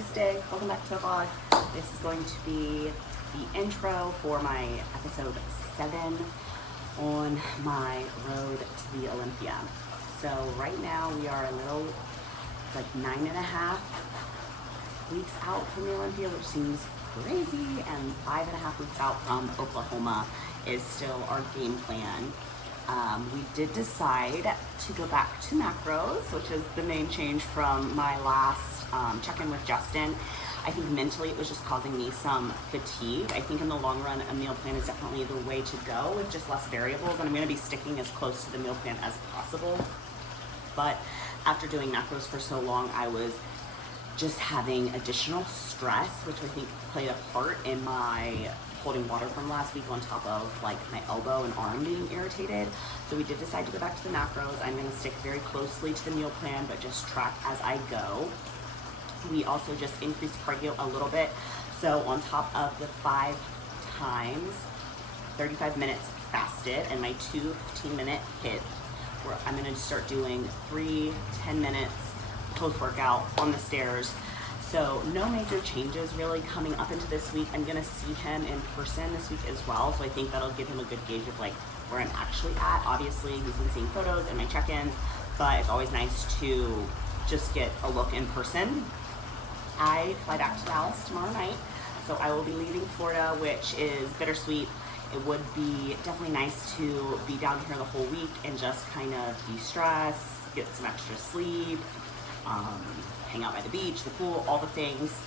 Tuesday. Welcome back to the vlog. This is going to be the intro for my episode 7 on my road to the Olympia. So right now we are it's like 9.5 weeks out from the Olympia, which seems crazy, and 5.5 weeks out from Oklahoma is still our game plan. We did decide to go back to macros, which is the main change from my last check-in with Justin. I think mentally it was just causing me some fatigue. I think in the long run, a meal plan is definitely the way to go with just less variables, and I'm gonna be sticking as close to the meal plan as possible. But after doing macros for so long, I was just having additional stress, which I think played a part in my holding water from last week, on top of like my elbow and arm being irritated. So we did decide to go back to the macros. I'm gonna stick very closely to the meal plan, but just track as I go. We also just increased cardio a little bit. So on top of the 5 times, 35 minutes fasted and my 2 15-minute hits, where I'm gonna start doing 3 10 minutes post-workout on the stairs. So no major changes really coming up into this week. I'm gonna see him in person this week as well, so I think that'll give him a good gauge of like where I'm actually at. Obviously, he's been seeing photos and my check-ins, but it's always nice to just get a look in person. I fly back to Dallas tomorrow night, so I will be leaving Florida, which is bittersweet. It would be definitely nice to be down here the whole week and just kind of de-stress, get some extra sleep, hang out by the beach, the pool, all the things.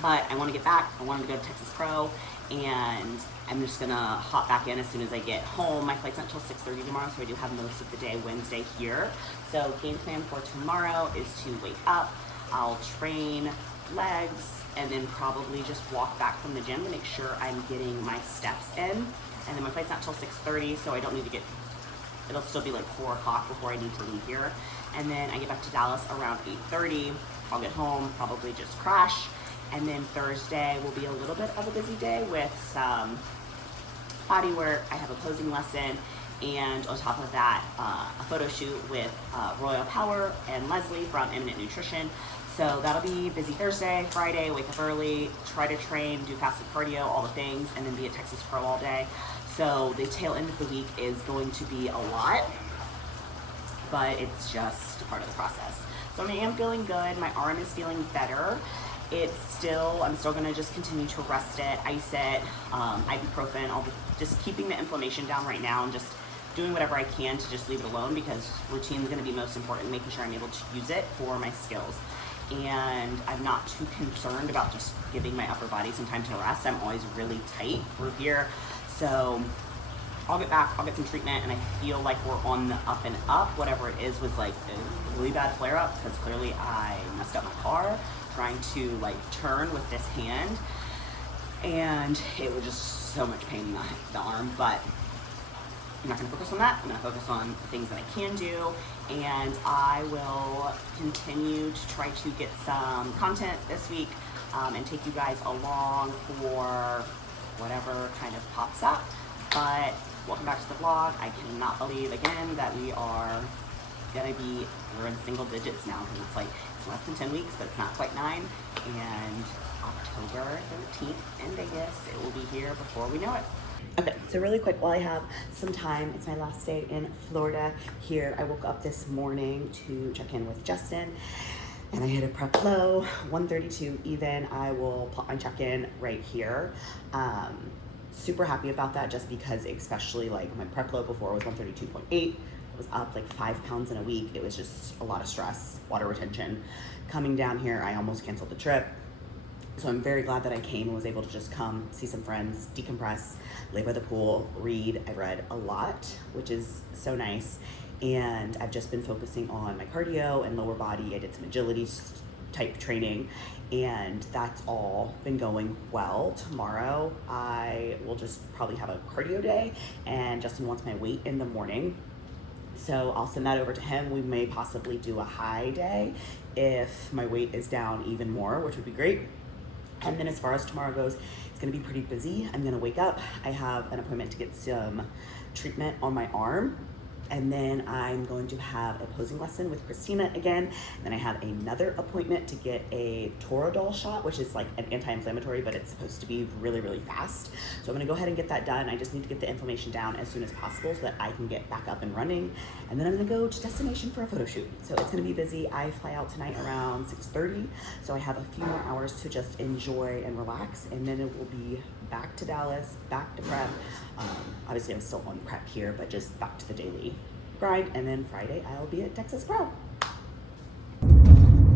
But I want to get back. I wanted to go to Texas Pro, and I'm just gonna hop back in as soon as I get home. My flight's not until 6:30 tomorrow, so I do have most of the day Wednesday here. So game plan for tomorrow is to wake up, I'll train legs, and then probably just walk back from the gym to make sure I'm getting my steps in. And then my flight's not till 6:30, so I don't need to get, it'll still be like 4 o'clock before I need to leave here. And then I get back to Dallas around 8:30. I'll get home, probably just crash. And then Thursday will be a little bit of a busy day with some body work. I have a posing lesson, and on top of that, a photo shoot with Royal Power and Leslie from Eminent Nutrition. So that'll be busy Thursday. Friday, wake up early, try to train, do fasted cardio, all the things, and then be at Texas Pro all day. So the tail end of the week is going to be a lot, but it's just part of the process. So I am feeling good. My arm is feeling better. I'm still gonna just continue to rest it, ice it, ibuprofen, just keeping the inflammation down right now, and just doing whatever I can to just leave it alone, because routine is gonna be most important, making sure I'm able to use it for my skills. And I'm not too concerned about just giving my upper body some time to rest. I'm always really tight through here. So I'll get back, I'll get some treatment, and I feel like we're on the up and up. Whatever it is was like a really bad flare-up, because clearly I messed up my car trying to like turn with this hand, and it was just so much pain in the arm. But I'm not gonna focus on that. I'm gonna focus on the things that I can do, and I will continue to try to get some content this week, and take you guys along for whatever kind of pops up. But welcome back to the vlog. I cannot believe again that we're in single digits now, because it's less than 10 weeks, but it's not quite 9. And October 13th in Vegas, it will be here before we know it. Okay, so really quick, while I have some time, it's my last day in Florida here. I woke up this morning to check in with Justin, and I hit a prep low, 132 even. I will pop my check-in right here. Super happy about that, just because especially like my prep low before was 132.8. It was up like 5 pounds in a week. It was just a lot of stress, water retention. Coming down here, I almost canceled the trip. So I'm very glad that I came and was able to just come, see some friends, decompress, lay by the pool, read. I read a lot, which is so nice. And I've just been focusing on my cardio and lower body. I did some agility type training, and that's all been going well. Tomorrow, I will just probably have a cardio day, and Justin wants my weight in the morning. So I'll send that over to him. We may possibly do a high day if my weight is down even more, which would be great. And then as far as tomorrow goes, it's gonna be pretty busy. I'm gonna wake up. I have an appointment to get some treatment on my arm. and then I'm going to have a posing lesson with Christina again. Then I have another appointment to get a Toradol shot, which is like an anti-inflammatory, but it's supposed to be really, really fast. So I'm gonna go ahead and get that done. I just need to get the inflammation down as soon as possible so that I can get back up and running. And then I'm gonna go to destination for a photo shoot. So it's gonna be busy. I fly out tonight around 6:30. So I have a few more hours to just enjoy and relax. And then it will be back to Dallas, back to prep. Obviously I'm still on prep here, but just back to the daily grind. And then Friday I'll be at Texas Pro.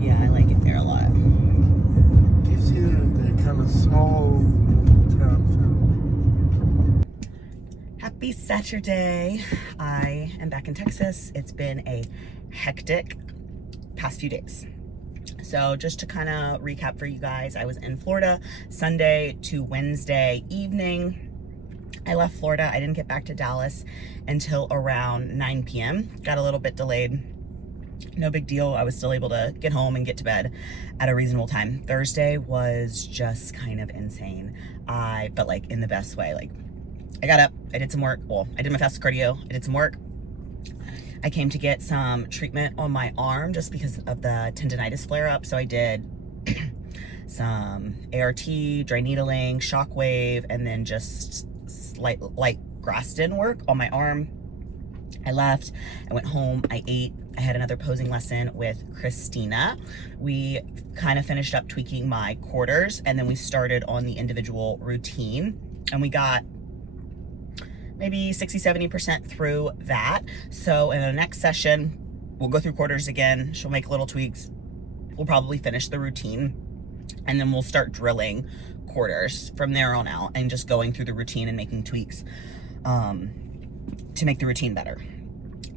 Yeah, I like it there a lot. Gives you the kind of small town feel. Happy Saturday. I am back in Texas. It's been a hectic past few days. So just to kind of recap for you guys, I was in Florida Sunday to Wednesday evening. I left Florida. I didn't get back to Dallas until around 9 p.m. Got a little bit delayed. No big deal. I was still able to get home and get to bed at a reasonable time. Thursday was just kind of insane. But like in the best way. Like I got up, I did some work. Well, I did my fast cardio. I did some work. I came to get some treatment on my arm just because of the tendonitis flare up. So I did some ART, dry needling, shockwave, and then just light Graston work on my arm. I left, I went home, I ate, I had another posing lesson with Christina. We kind of finished up tweaking my quarters, and then we started on the individual routine, and we got maybe 60-70% through that. So in the next session, we'll go through quarters again. She'll make little tweaks. We'll probably finish the routine, and then we'll start drilling quarters from there on out and just going through the routine and making tweaks to make the routine better.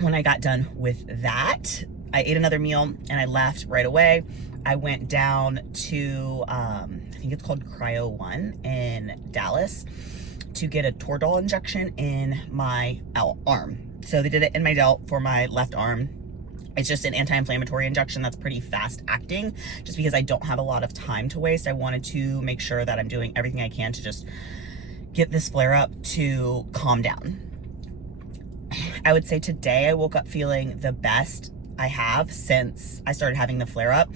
When I got done with that, I ate another meal and I left right away. I went down to, I think it's called Cryo 1 in Dallas to get a Toradol injection in my arm. So they did it in my delt for my left arm. It's just an anti-inflammatory injection that's pretty fast acting, just because I don't have a lot of time to waste. I wanted to make sure that I'm doing everything I can to just get this flare up to calm down. I would say today I woke up feeling the best I have since I started having the flare up.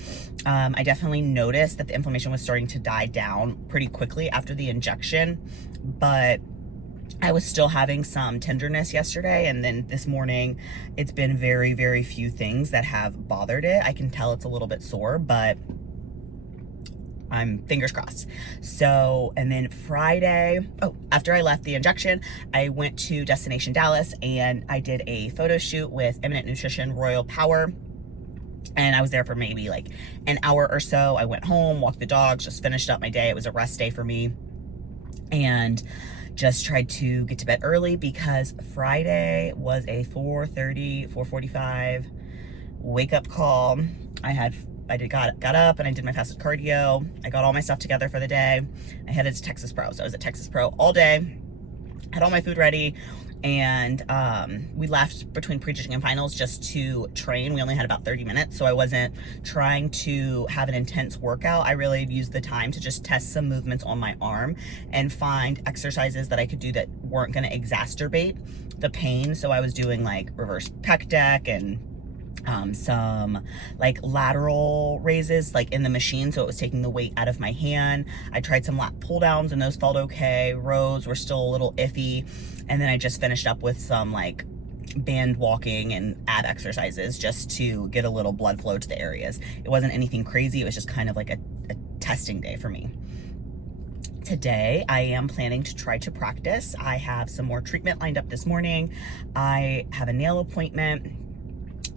I definitely noticed that the inflammation was starting to die down pretty quickly after the injection, but I was still having some tenderness yesterday, and then this morning it's been very, very few things that have bothered it. I can tell it's a little bit sore, but I'm fingers crossed. So, and then Friday, after I left the injection, I went to Destination Dallas and I did a photo shoot with Eminent Nutrition Royal Power. And I was there for maybe like an hour or so. I went home, walked the dogs, just finished up my day. It was a rest day for me. And just tried to get to bed early because Friday was a 4:45 wake up call. I got up and I did my fasted cardio. I got all my stuff together for the day. I headed to Texas Pro. So I was at Texas Pro all day, had all my food ready, and we left between pre-judging and finals just to train. We only had about 30 minutes, so I wasn't trying to have an intense workout. I really used the time to just test some movements on my arm and find exercises that I could do that weren't gonna exacerbate the pain. So I was doing like reverse pec deck and some like lateral raises like in the machine, so it was taking the weight out of my hand. I tried some lat pull downs and those felt okay. Rows were still a little iffy, and then I just finished up with some like band walking and ab exercises just to get a little blood flow to the areas. It wasn't anything crazy. It was just kind of like a testing day for me. Today, I am planning to try to practice. I have some more treatment lined up this morning. I have a nail appointment,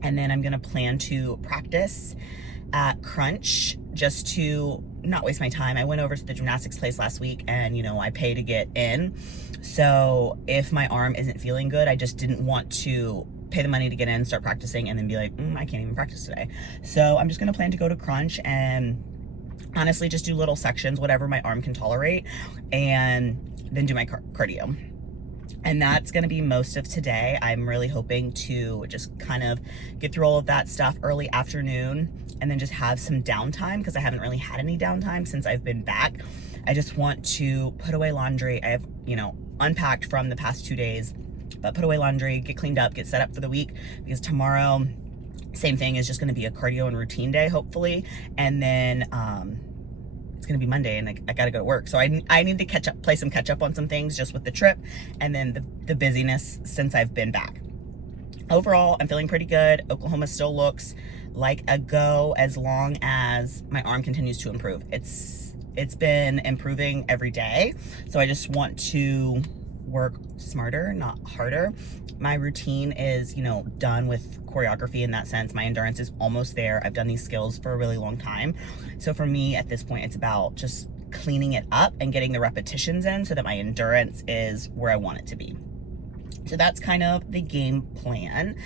and then I'm gonna plan to practice at Crunch just to not waste my time. I went over to the gymnastics place last week and, you know, I pay to get in. So if my arm isn't feeling good, I just didn't want to pay the money to get in, start practicing, and then be like, I can't even practice today. So I'm just gonna plan to go to Crunch and honestly just do little sections, whatever my arm can tolerate, and then do my cardio. And that's gonna be most of today. I'm really hoping to just kind of get through all of that stuff early afternoon and then just have some downtime, because I haven't really had any downtime since I've been back. I just want to put away laundry. I have, you know, unpacked from the past 2 days. But put away laundry, get cleaned up, get set up for the week, because tomorrow, same thing, is just going to be a cardio and routine day, hopefully. And then it's going to be Monday, and I got to go to work. So I need to play some catch up on some things just with the trip and then the busyness since I've been back. Overall, I'm feeling pretty good. Oklahoma still looks like a go as long as my arm continues to improve. It's been improving every day. So I just want to work smarter, not harder. My routine is, done with choreography in that sense. My endurance is almost there. I've done these skills for a really long time. So for me at this point, it's about just cleaning it up and getting the repetitions in so that my endurance is where I want it to be. So that's kind of the game plan.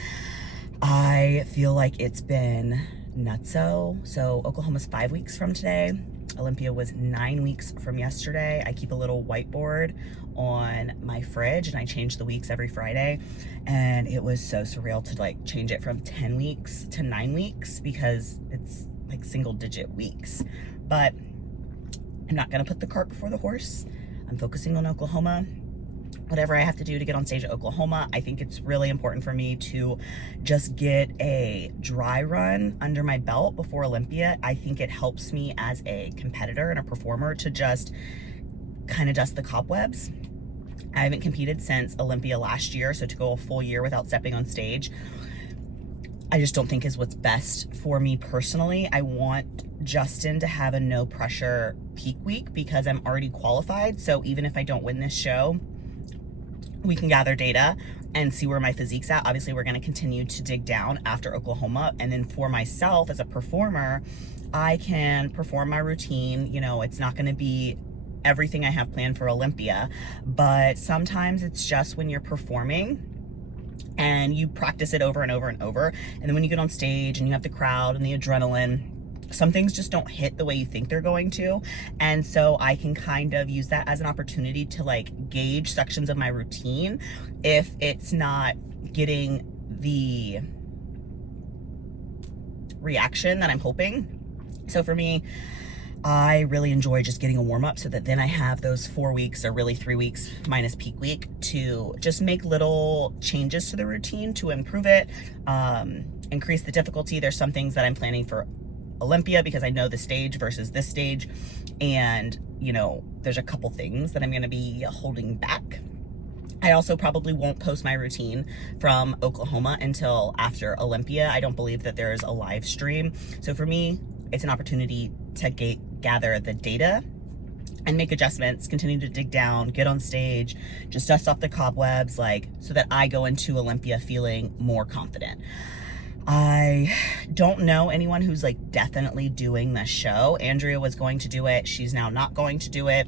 I feel like it's been nutso. So Oklahoma's 5 weeks from today. Olympia was 9 weeks from yesterday. I keep a little whiteboard on my fridge and I change the weeks every Friday. And it was so surreal to like change it from 10 weeks to 9 weeks because it's like single digit weeks. But I'm not gonna put the cart before the horse. I'm focusing on Oklahoma. Whatever I have to do to get on stage at Oklahoma, I think it's really important for me to just get a dry run under my belt before Olympia. I think it helps me as a competitor and a performer to just kind of dust the cobwebs. I haven't competed since Olympia last year, so to go a full year without stepping on stage, I just don't think is what's best for me personally. I want Justin to have a no pressure peak week because I'm already qualified. So even if I don't win this show, we can gather data and see where my physique's at. Obviously, we're going to continue to dig down after Oklahoma. And then for myself as a performer, I can perform my routine. It's not going to be everything I have planned for Olympia, but sometimes it's just when you're performing and you practice it over and over and over. And then when you get on stage and you have the crowd and the adrenaline, some things just don't hit the way you think they're going to. And so I can kind of use that as an opportunity to like gauge sections of my routine if it's not getting the reaction that I'm hoping. So for me, I really enjoy just getting a warm up so that then I have those 4 weeks, or really 3 weeks minus peak week, to just make little changes to the routine to improve it, increase the difficulty. There's some things that I'm planning for Olympia because I know the stage versus this stage, and there's a couple things that I'm going to be holding back. I also probably won't post my routine from Oklahoma until after Olympia. I don't believe that there's a live stream. So for me, it's an opportunity to gather the data and make adjustments, continue to dig down, get on stage, just dust off the cobwebs, so that I go into Olympia feeling more confident. I don't know anyone who's definitely doing the show. Andrea was going to do it. She's now not going to do it.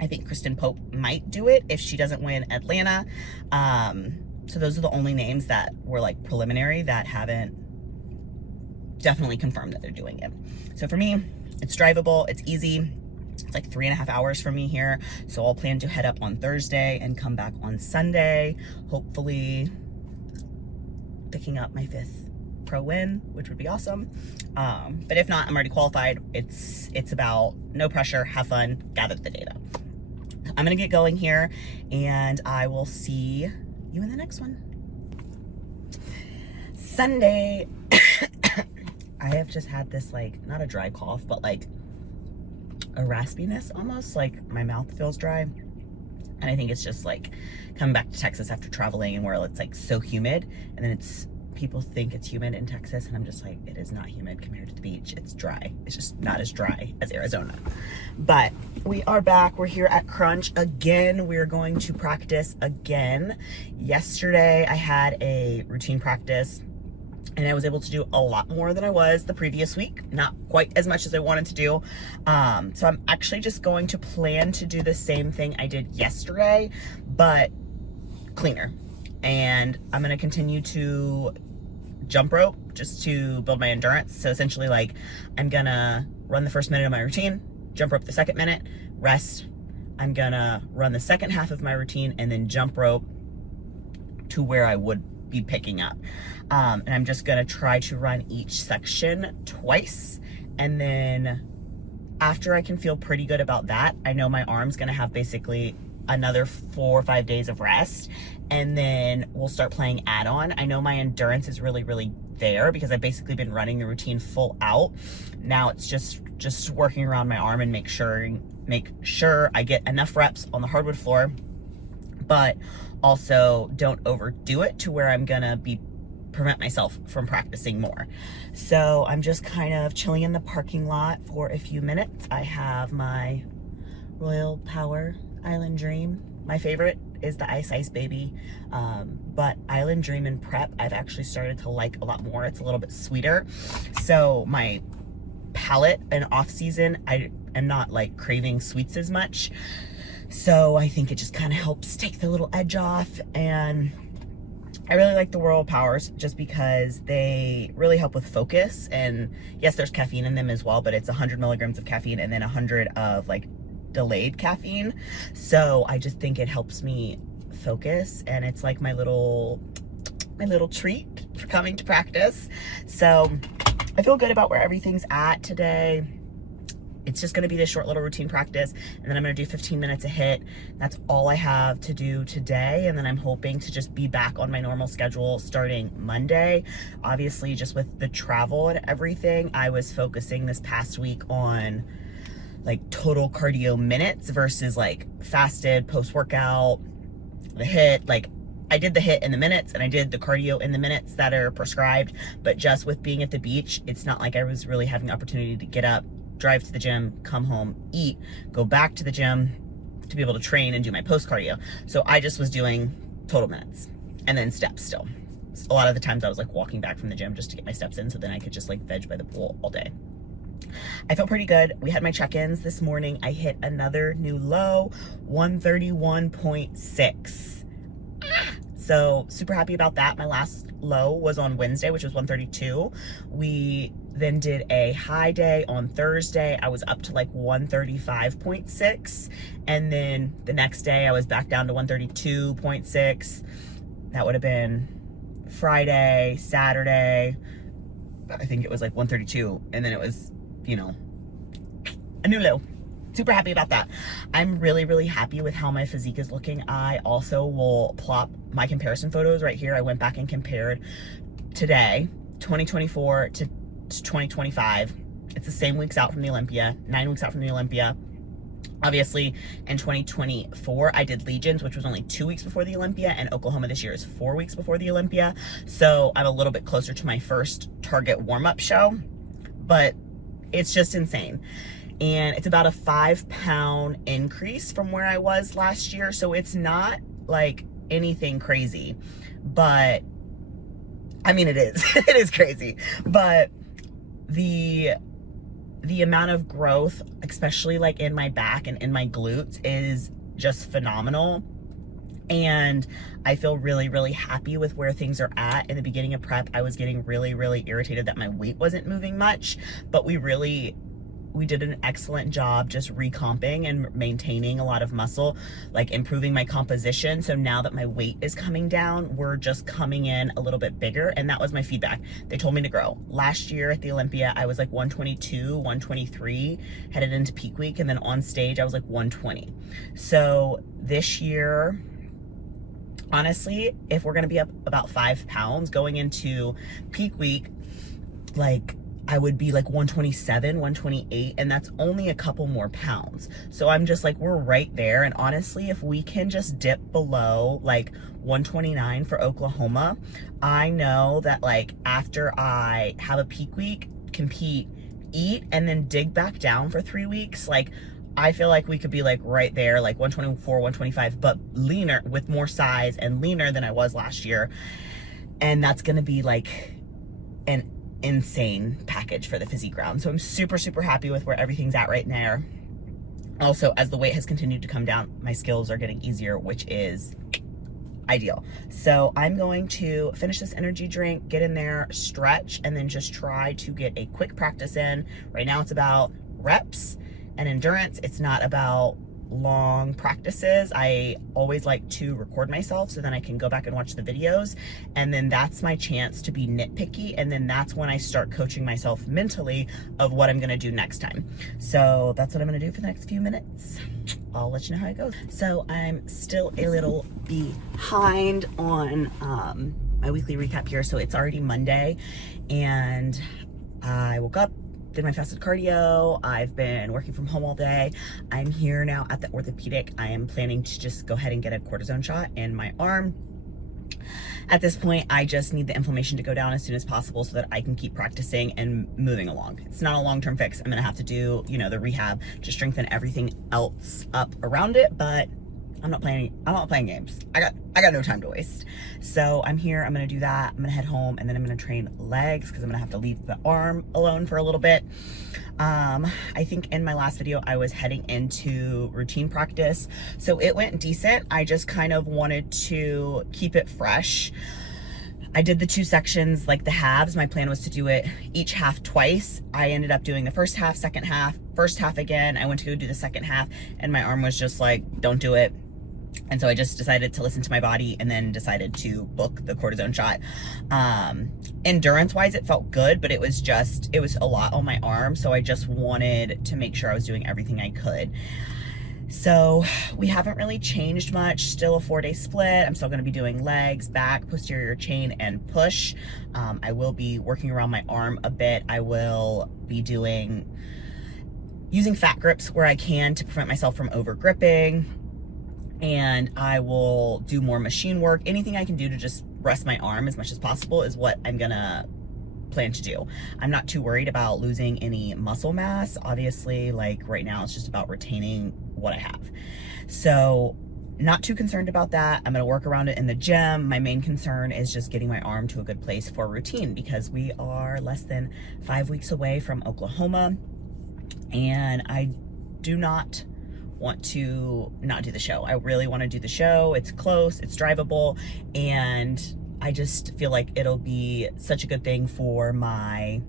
I think Kristen Pope might do it if she doesn't win Atlanta. So those are the only names that were preliminary that haven't definitely confirmed that they're doing it. So for me, it's drivable, it's easy. It's 3.5 hours from me here. So I'll plan to head up on Thursday and come back on Sunday, hopefully picking up my 5th pro win, which would be awesome. But if not, I'm already qualified. It's about no pressure, have fun, gather the data. I'm gonna get going here and I will see you in the next one. Sunday. I have just had this not a dry cough, but a raspiness almost, my mouth feels dry. And I think it's just coming back to Texas after traveling and where it's so humid, and then people think it's humid in Texas, and I'm just it is not humid compared to the beach. It's dry. It's just not as dry as Arizona. But we are back. We're here at Crunch again. We're going to practice again. Yesterday I had a routine practice and I was able to do a lot more than I was the previous week. Not quite as much as I wanted to do. So I'm actually just going to plan to do the same thing I did yesterday, but cleaner. And I'm gonna continue to jump rope just to build my endurance. So essentially I'm gonna run the first minute of my routine, jump rope the second minute, rest. I'm gonna run the second half of my routine and then jump rope to where I would be picking up. And I'm just gonna try to run each section twice. And then after I can feel pretty good about that, I know my arm's gonna have basically another 4 or 5 days of rest, and then we'll start playing add-on. I know my endurance is really, really there because I've basically been running the routine full out. Now it's just working around my arm and make sure I get enough reps on the hardwood floor, but also don't overdo it to where I'm gonna prevent myself from practicing more. So I'm just kind of chilling in the parking lot for a few minutes. I have my Royal Power Island Dream. My favorite is the Ice Baby, but Island Dream and Prep I've actually started to like a lot more. It's a little bit sweeter. So my palate in off season, I am not like craving sweets as much. So I think it just kind of helps take the little edge off. And I really like the Royal Powers just because they really help with focus. And yes, there's caffeine in them as well, but it's 100 milligrams of caffeine and then 100 of like delayed caffeine. So I just think it helps me focus, and it's like my little treat for coming to practice. So I feel good about where everything's at today. It's just gonna be this short little routine practice, and then I'm gonna do 15 minutes a hit. That's all I have to do today, and then I'm hoping to just be back on my normal schedule starting Monday. Obviously, just with the travel and everything, I was focusing this past week on like total cardio minutes versus like fasted post-workout, the hit. Like I did the hit in the minutes and I did the cardio in the minutes that are prescribed, but just with being at the beach, it's not like I was really having the opportunity to get up, drive to the gym, come home, eat, go back to the gym to be able to train and do my post cardio. So I just was doing total minutes and then steps still. A lot of the times I was like walking back from the gym just to get my steps in, so then I could just like veg by the pool all day. I felt pretty good. We had my check-ins this morning. I hit another new low, 131.6. So super happy about that. My last low was on Wednesday, which was 132. We then did a high day on Thursday. I was up to like 135.6. And then the next day I was back down to 132.6. That would have been Friday, Saturday. I think it was like 132. And then it was, you know, a new low. Super happy about that. I'm really, really happy with how my physique is looking. I also will plop my comparison photos right here. I went back and compared today, 2024 to 2025. It's the same weeks out from the Olympia, 9 weeks out from the Olympia. Obviously, in 2024, I did Legions, which was only 2 weeks before the Olympia, and Oklahoma this year is 4 weeks before the Olympia. So I'm a little bit closer to my first Target warm-up show, but it's just insane. And it's about a 5-pound increase from where I was last year. So it's not like anything crazy, but I mean, it is, it is crazy, but the amount of growth, especially like in my back and in my glutes, is just phenomenal. And I feel really, really happy with where things are at. In the beginning of prep, I was getting really, really irritated that my weight wasn't moving much, but we did an excellent job just recomping and maintaining a lot of muscle, like improving my composition. So now that my weight is coming down, we're just coming in a little bit bigger. And that was my feedback. They told me to grow. Last year at the Olympia, I was like 122, 123, headed into peak week. And then on stage, I was like 120. So this year, honestly, if we're going to be up about 5 pounds going into peak week, like I would be like 127, 128, and that's only a couple more pounds. So I'm just like, we're right there. And honestly, if we can just dip below like 129 for Oklahoma, I know that like after I have a peak week, compete, eat, and then dig back down for 3 weeks, like I feel like we could be like right there, like 124, 125, but leaner, with more size and leaner than I was last year. And that's gonna be like an insane package for the physique round. So I'm super, super happy with where everything's at right now. Also, as the weight has continued to come down, my skills are getting easier, which is ideal. So I'm going to finish this energy drink, get in there, stretch, and then just try to get a quick practice in. Right now it's about reps and endurance. It's not about long practices, I always like to record myself so then I can go back and watch the videos, and then that's my chance to be nitpicky, and then that's when I start coaching myself mentally of what I'm gonna do next time. So that's what I'm gonna do for the next few minutes. I'll let you know how it goes. So I'm still a little behind on my weekly recap here. So it's already Monday, and I woke up, did my fasted cardio. I've been working from home all day. I'm here now at the orthopedic. I am planning to just go ahead and get a cortisone shot in my arm. At this point, I just need the inflammation to go down as soon as possible so that I can keep practicing and moving along. It's not a long-term fix. I'm gonna have to do, you know, the rehab to strengthen everything else up around it, but I'm not playing games. I got no time to waste. So I'm here, I'm gonna do that. I'm gonna head home, and then I'm gonna train legs because I'm gonna have to leave the arm alone for a little bit. I think in my last video, I was heading into routine practice. So it went decent. I just kind of wanted to keep it fresh. I did the 2 sections, like the halves. My plan was to do it each half twice. I ended up doing the first half, second half, first half again. I went to go do the second half, and my arm was just like, don't do it. And so I just decided to listen to my body, and then decided to book the cortisone shot. Endurance wise, it felt good, but it was a lot on my arm. So I just wanted to make sure I was doing everything I could. So we haven't really changed much. Still a 4-day split. I'm still going to be doing legs, back, posterior chain, and push. I will be working around my arm a bit. I will be using fat grips where I can to prevent myself from over gripping. And I will do more machine work. Anything I can do to just rest my arm as much as possible is what I'm gonna plan to do. I'm not too worried about losing any muscle mass. Obviously, like right now, it's just about retaining what I have. So not too concerned about that. I'm gonna work around it in the gym. My main concern is just getting my arm to a good place for routine, because we are less than 5 weeks away from Oklahoma, and I do not want to not do the show. I really want to do the show. It's close, it's drivable, and I just feel like it'll be such a good thing for my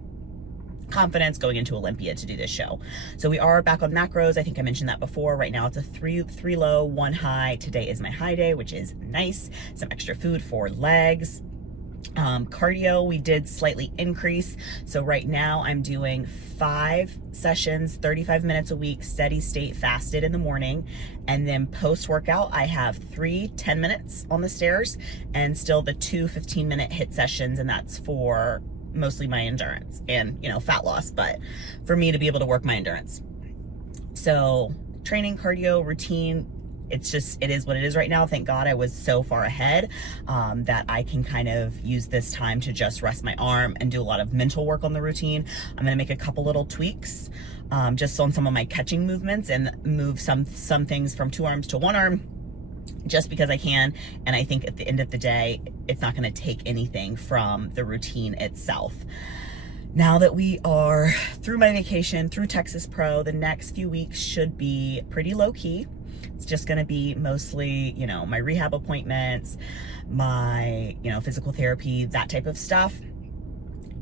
confidence going into Olympia to do this show. So we are back on macros. I think I mentioned that before. Right now it's a three low, 1 high. Today is my high day, which is nice. Some extra food for legs. Cardio, we did slightly increase. So right now I'm doing 5 sessions, 35 minutes a week, steady state fasted in the morning. And then post-workout, I have 3 10 minutes on the stairs, and still the 2 15-minute HIIT sessions. And that's for mostly my endurance and, you know, fat loss, but for me to be able to work my endurance. So training, cardio, routine, it is what it is right now. Thank God I was so far ahead that I can kind of use this time to just rest my arm and do a lot of mental work on the routine. I'm gonna make a couple little tweaks just on some of my catching movements, and move some things from 2 arms to 1 arm, just because I can. And I think at the end of the day, it's not gonna take anything from the routine itself. Now that we are through my vacation, through Texas Pro, the next few weeks should be pretty low key. It's just gonna be mostly, you know, my rehab appointments, my, you know, physical therapy, that type of stuff.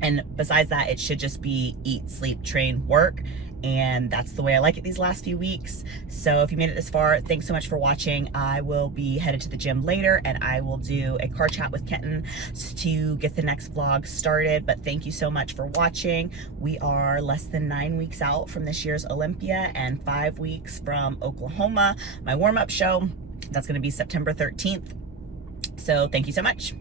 And besides that, it should just be eat, sleep, train, work. And that's the way I like it these last few weeks. So if you made it this far, thanks so much for watching. I will be headed to the gym later, and I will do a car chat with Kenton to get the next vlog started. But thank you so much for watching. We are less than 9 weeks out from this year's Olympia, and 5 weeks from Oklahoma, my warm-up show. That's gonna be September 13th. So thank you so much.